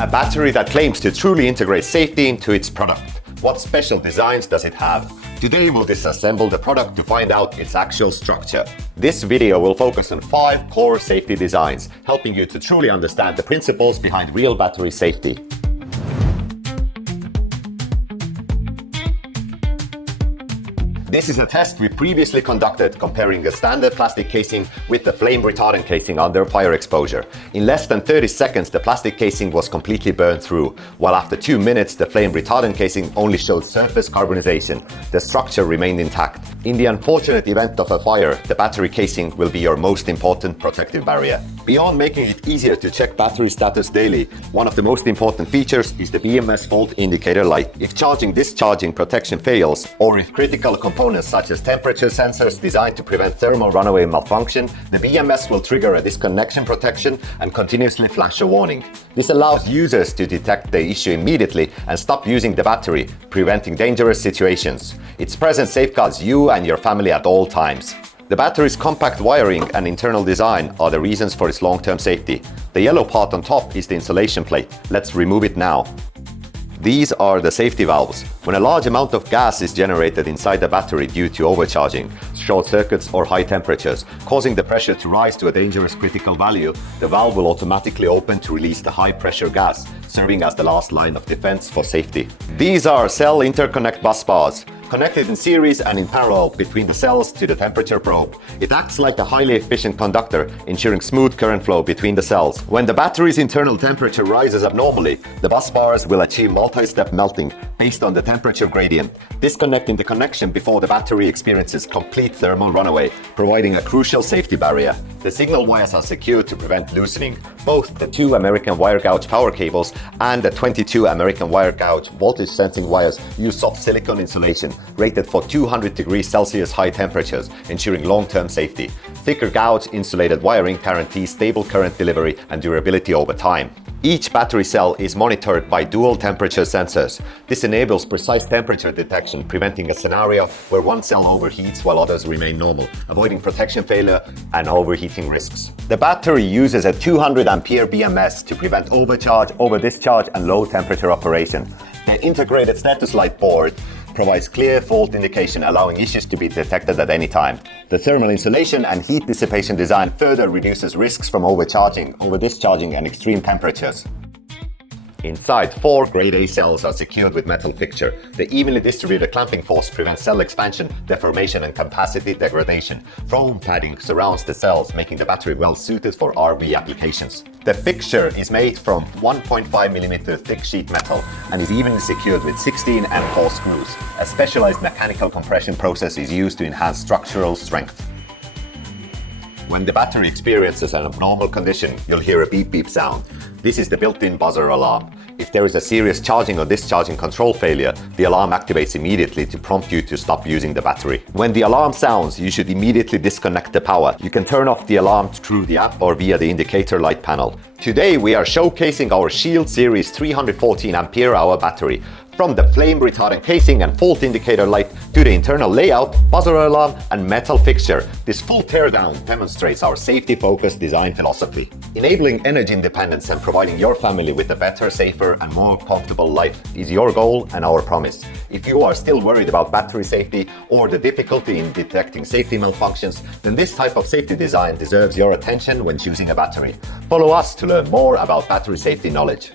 A battery that claims to truly integrate safety into its product. What special designs does it have? Today we'll disassemble the product to find out its actual structure. This video will focus on 5 core safety designs, helping you to truly understand the principles behind real battery safety. This is a test we previously conducted comparing a standard plastic casing with the flame-retardant casing under fire exposure. In less than 30 seconds, the plastic casing was completely burned through, while after 2 minutes, the flame-retardant casing only showed surface carbonization. The structure remained intact. In the unfortunate event of a fire, the battery casing will be your most important protective barrier. Beyond making it easier to check battery status daily, one of the most important features is the BMS fault indicator light. If charging-discharging protection fails, or if critical components such as temperature sensors designed to prevent thermal runaway malfunction, the BMS will trigger a disconnection protection and continuously flash a warning. This allows users to detect the issue immediately and stop using the battery, preventing dangerous situations. Its presence safeguards you and your family at all times. The battery's compact wiring and internal design are the reasons for its long-term safety. The yellow part on top is the insulation plate. Let's remove it now. These are the safety valves. When a large amount of gas is generated inside the battery due to overcharging, short circuits or high temperatures, causing the pressure to rise to a dangerous critical value, the valve will automatically open to release the high pressure gas, serving as the last line of defense for safety. These are cell interconnect bus bars, connected in series and in parallel between the cells to the temperature probe. It acts like a highly efficient conductor, ensuring smooth current flow between the cells. When the battery's internal temperature rises abnormally, the bus bars will achieve multi-step melting based on the temperature gradient, disconnecting the connection before the battery experiences complete thermal runaway, providing a crucial safety barrier. The signal wires are secured to prevent loosening. Both the 2 American wire gauge power cables and the 22 American wire gauge voltage sensing wires use soft silicone insulation, rated for 200 degrees Celsius high temperatures, ensuring long-term safety. Thicker gauge insulated wiring guarantees stable current delivery and durability over time. Each battery cell is monitored by dual temperature sensors. This enables precise temperature detection, preventing a scenario where one cell overheats while others remain normal, avoiding protection failure and overheating risks. The battery uses a 200 ampere BMS to prevent overcharge, over-discharge and low temperature operation. The integrated status light board provides clear fault indication, allowing issues to be detected at any time. The thermal insulation and heat dissipation design further reduces risks from overcharging, over-discharging and extreme temperatures. Inside, 4 grade A cells are secured with metal fixture. The evenly distributed clamping force prevents cell expansion, deformation and capacity degradation. Foam padding surrounds the cells, making the battery well suited for RV applications. The fixture is made from 1.5 mm thick sheet metal and is evenly secured with 16 and 4 screws. A specialized mechanical compression process is used to enhance structural strength. When the battery experiences an abnormal condition, you'll hear a beep beep sound. This is the built-in buzzer alarm. If there is a serious charging or discharging control failure, the alarm activates immediately to prompt you to stop using the battery. When the alarm sounds, you should immediately disconnect the power. You can turn off the alarm through the app or via the indicator light panel. Today we are showcasing our Shield Series 314 ampere hour battery. From the flame-retardant casing and fault indicator light to the internal layout, buzzer alarm and metal fixture, this full teardown demonstrates our safety-focused design philosophy. Enabling energy independence and providing your family with a better, safer and more comfortable life is your goal and our promise. If you are still worried about battery safety or the difficulty in detecting safety malfunctions, then this type of safety design deserves your attention when choosing a battery. Follow us to learn more about battery safety knowledge.